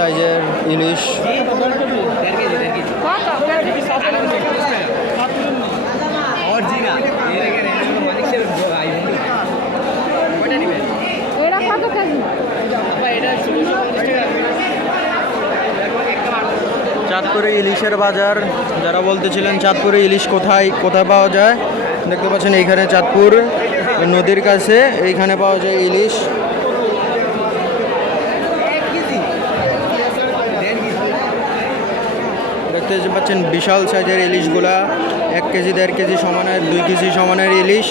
সাইজের ইলিশ। চাঁদপুরে ইলিশের বাজার। যারা বলতেছিলেন চাঁদপুরে ইলিশ কোথায় কোথায় পাওয়া যায়, দেখতে পাচ্ছেন এইখানে চাঁদপুর নদীর কাছে এইখানে পাওয়া যায় ইলিশ। দেখতে পাচ্ছেন বিশাল সাইজের ইলিশগুলা, 1 কেজি 1.5 কেজি সমানের 2 কেজি সমানের ইলিশ।